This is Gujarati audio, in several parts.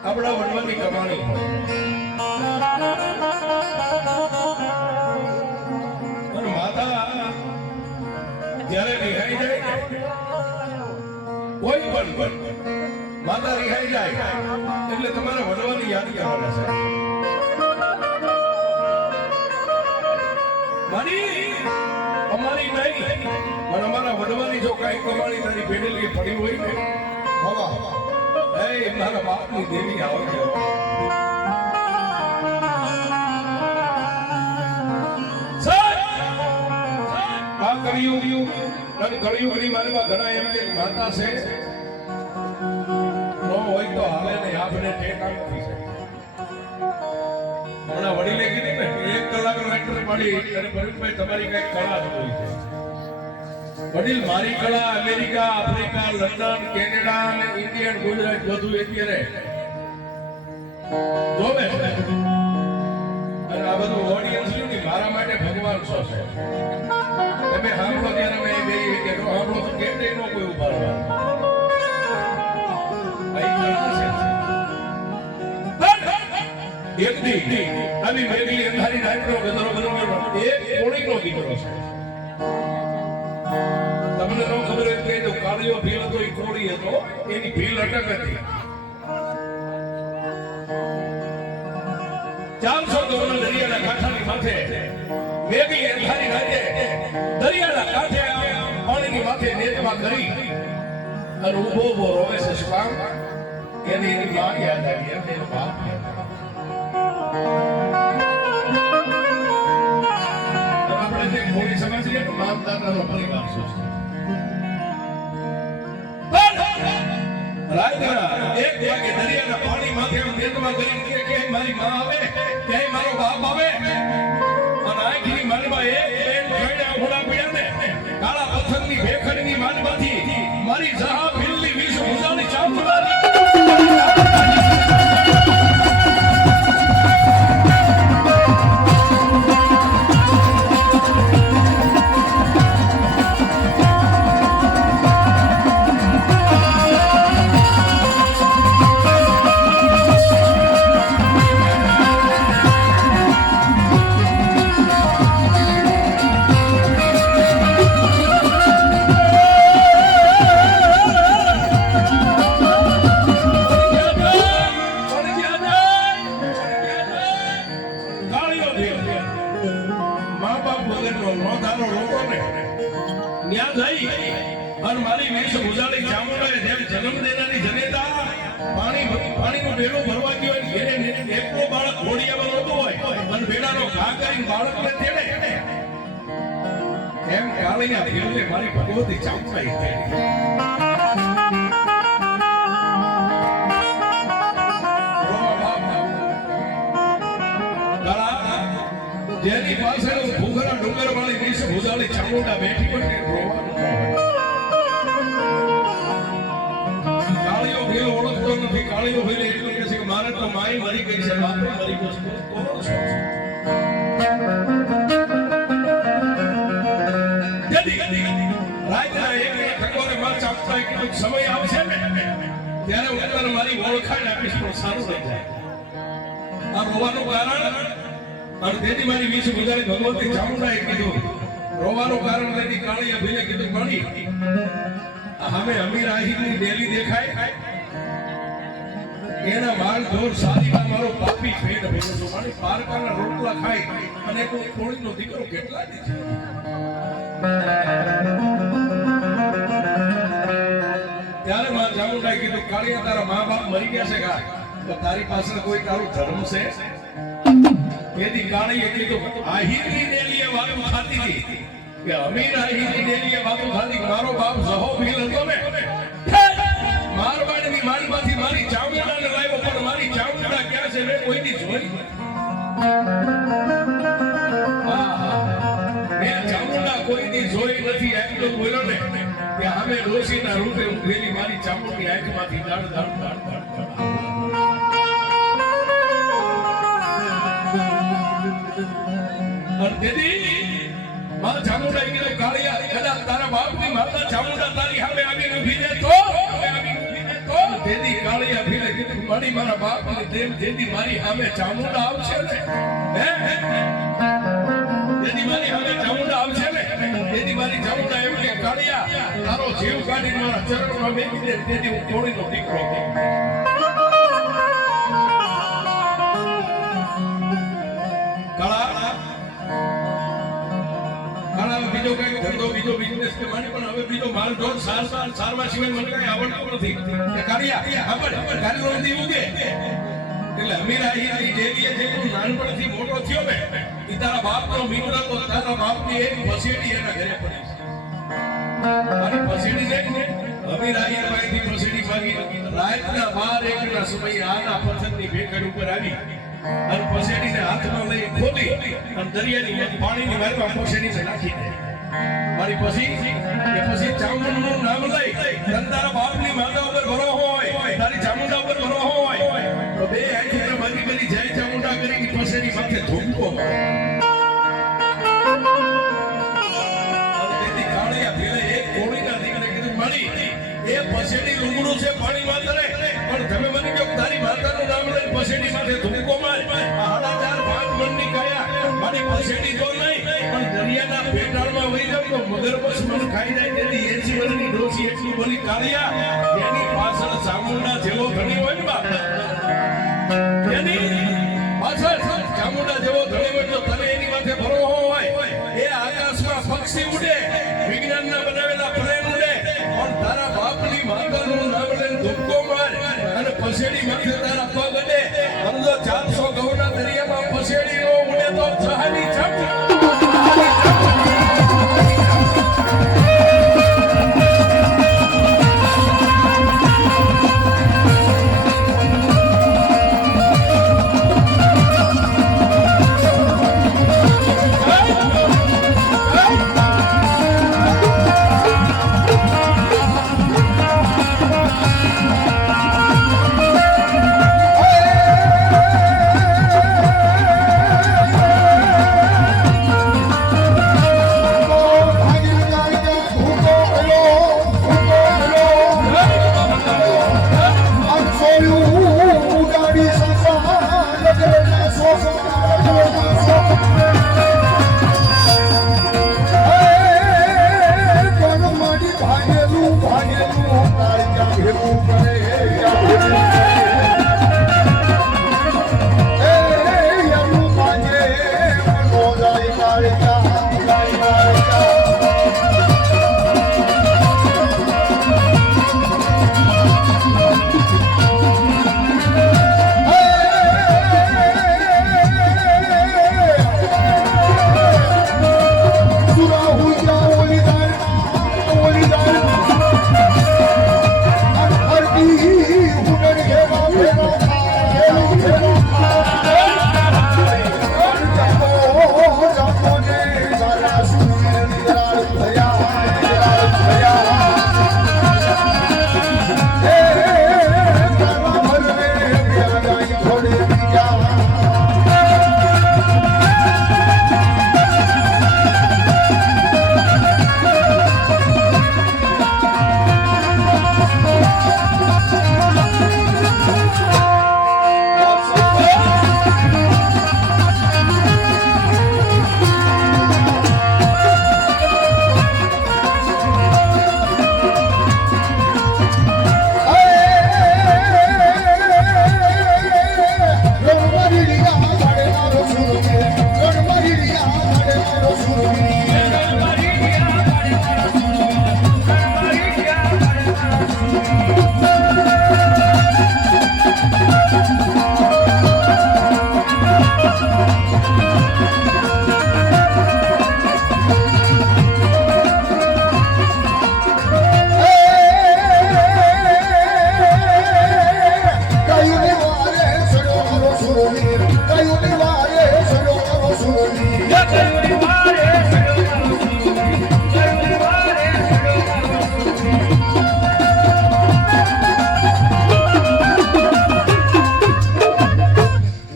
આપણા વડવાની કમાણી અને માતા જ્યારે રિહાઈ જાય કોઈ પણ માતા રિહાઈ જાય એટલે તમારે વડવાની યાદ કરવાના છે મારી અમારી નહીં પણ અમારા વડવાની જો કઈ કમાણી તારી ભેડેલી પડી હોય ને એ મારા બાપની દેવી આવે છે આ કળિયુગની મારીમાં ઘણા એમ કે માતા છે નો હોય તો હાલે ને આપણે ટેકા નથી છે હમણાં વડીલે કીધી ને 1 કલાકનો લેક્ચર પાડી અને પરેશભાઈ તમારી કઈ કળા હોય છે વડીલ મારી કળા અમેરિકા આફ્રિકા લંડન કેનેડા અને ઇન્ડિયન ગુજરાત બધું અત્યારે જોવે અને આ બધું ઓડિયન્સ ને મારા માટે ભગવાન છો છે તમે સાંભળો ત્યારે મેં બે કે સાંભળો તો કેમ નો કોઈ ઉભા એક દી આવી મેગલી અંધારી રાત્રો ગદરો ગદરો એક કોળીનો દીકરો છે તમને નો ખબર હોય કે તો કાળિયો ભીલ હતો એ કોળી હતો એની ભીલ અટક હતી 400 કરોડ દરિયાના કાંઠાની માથે મેગલી અંધારી રાતે દરિયાના કાંઠે પાણીની માથે નેતમાં કરી અને ઉભો ઉભો રોવે છે શ્વામ એની માં યાદ આવી એનો બાપ આપણે જે મોડી સમજીએ તો મામદારનો પરિવાર છે રાયદરા એક વાગે દરિયાના પાણી માથે નેતમાં કરી કે મારી માં આવે કે મારો બાપ આવે અને આખી મારીમાં એક બેન જોઈને ઉડા પડ્યા ને કાળા પથ્થરની ભેખડની માનમાંથી મારી જહા ભીલની વિષ ઉજાની ચામુંડાની પાણીનું બેડું ભરવા ગયો ઘેરે એકલો બાળક ઘોડિયામાં રોતો હોય અને બેડાનો ઘા કરીને બાળકને તેડે એમ કાળીયા ભીલને મારી ભગવતી ચાંપાઈ થઈ જેની પાસે ભૂખરા ડુંગર વાળી વિશે ભુજાળી ચામુંડા બેઠી પણ રોવાનું કાળીઓ ભીલ ઓળખતો નથી કાળીઓ ભીલ એટલું કહે છે કે મારે તો માઈ મરી ગઈ છે બાપે મરી ગયો છે રાતના એક ઠકોરે માં ચાપતા કીધું સમય આવશે ને ત્યારે હું તને મારી ઓળખાણ આપીશ પણ સારું થઈ જાય આ રોવાનું કારણ અને તેથી મારી વિશે ગુજારી ભગવતી ચામુંડાએ કીધું રોવાનું કારણ તેથી કાળીયા ભીલે કીધું ગણી હમે અમીર આહિરની ડેલી દેખાય એના માલ ઢોર સાદીમાં મારો પાપી પેટ ભેગો છો મારી પારકાના રોટલા ખાઈ અને કોઈ કોળીનો દીકરો કેટલા દે છે ત્યારે માં ચામુંડાએ કીધું કાળીયા તારા મા બાપ મરી ગયા છે કા તો તારી પાસે કોઈ તારું ધર્મ છે એથી કાળીએ કીધું આહિરની ડેલીએ વાતું ખાતી હતી કે અમીર આહિરની ડેલીએ વાતું ખાતી મારો બાપ જહો ભીલ હતો ને મારવાડની માલમાંથી મારી ચામુંડાને લાવ્યો પણ મારી ચામુંડા ક્યાં છે મેં કોઈની જોઈ મેં ચામુંડા કોઈની જોઈ નથી એટલું બોલ્યો ને કે અમે ડોશીના રૂપે ઉભેલી મારી ચામુંડી આંખમાંથી દાડ દાડ દાડ દાડ અને તેથી માં ચામુંડા કીધું કાળિયા કદાચ તારા બાપની માતા ચામુંડા તારી સામે આવીને ઊભી રહે તો તેથી કાળિયા ભીલે કીધું મારી મારા બાપની દેવ જેથી મારી સામે ચામુંડા આવશે ને હે જેથી મારી સામે ચામુંડા આવશે ને જેથી મારી ચામુંડા એમ કે કાળિયા તારો જીવ કાઢી મારા ચરણમાં મેકી દે તેથી હું કોળીનો દીકરો બીજો કઈ ધંધો બીજો બિઝનેસ કે માની પણ હવે બીજો માલ ઢોર સારવા સિવાય મને કઈ આવડતું નથી કે કાળિયા આપણે ગાડીનો નથી ઉગે એટલે અમીરા હીરાની જેવીએ જે તું નાનપણથી મોટો થયો ને ઈ તારા બાપનો મિત્ર તો તારા બાપની એક પસેડી એના ઘરે પડી મારી પસેડી છે ને અમીરા હીરામાંથી પસેડી માંગી રાતના 12-1 ના સમયે આના પથ્થરની ભેગડ ઉપર આવી અને પસેડીને હાથમાં લઈ ખોલી અને દરિયાની પાણીની વારમાં પસેડીને નાખી દે મારી પછી ચામુંડાનું નામ લઈ તારા બાપની માતા ઉપર ભરો હોય તારી ચામુંડા ઉપર ભરો હોય તો બે આંખે બાકી કરી જાય ચામુંડા કરી પસેડી માથે ધૂમકો તેથી કાળિયા ભીલે એક કોળીના દીકરે કીધું મારી એ પસેડી લુગડું છે પાણીમાં તરે પણ તમે મને કહો તારી માતાનું નામ લઈ પસેડી માથે ધૂમકો માર 4.5 મણની કાયા મારી પસેડી જો નહીં પણ દરિયાના પેટાળમાં વહી જાવ તો મગરમચ્છ મને ખાઈ જાય તેથી 80 વર્ષની ડોસી એટલી બોલી કાળિયા એની પાછળ ચામુંડા જેવો ધણી હોય ને બાપ એની પાછળ ચામુંડા જેવો ધણી હોય તો તને એની માથે ભરો હોય એ આકાશમાં પક્ષી ઉડે વિજ્ઞાનના બનાવેલા પ્લેન ઉડે પણ તારા બાપની માતાનું નામ લઈને ધૂમકો માર અને પસેડી માથે તારા પગ અડે અને જો 400 ગૌના દરિયામાં પસેડી નો ઉડે તો જહાની જપ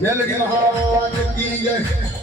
મેલડી મહારાજ કી જય।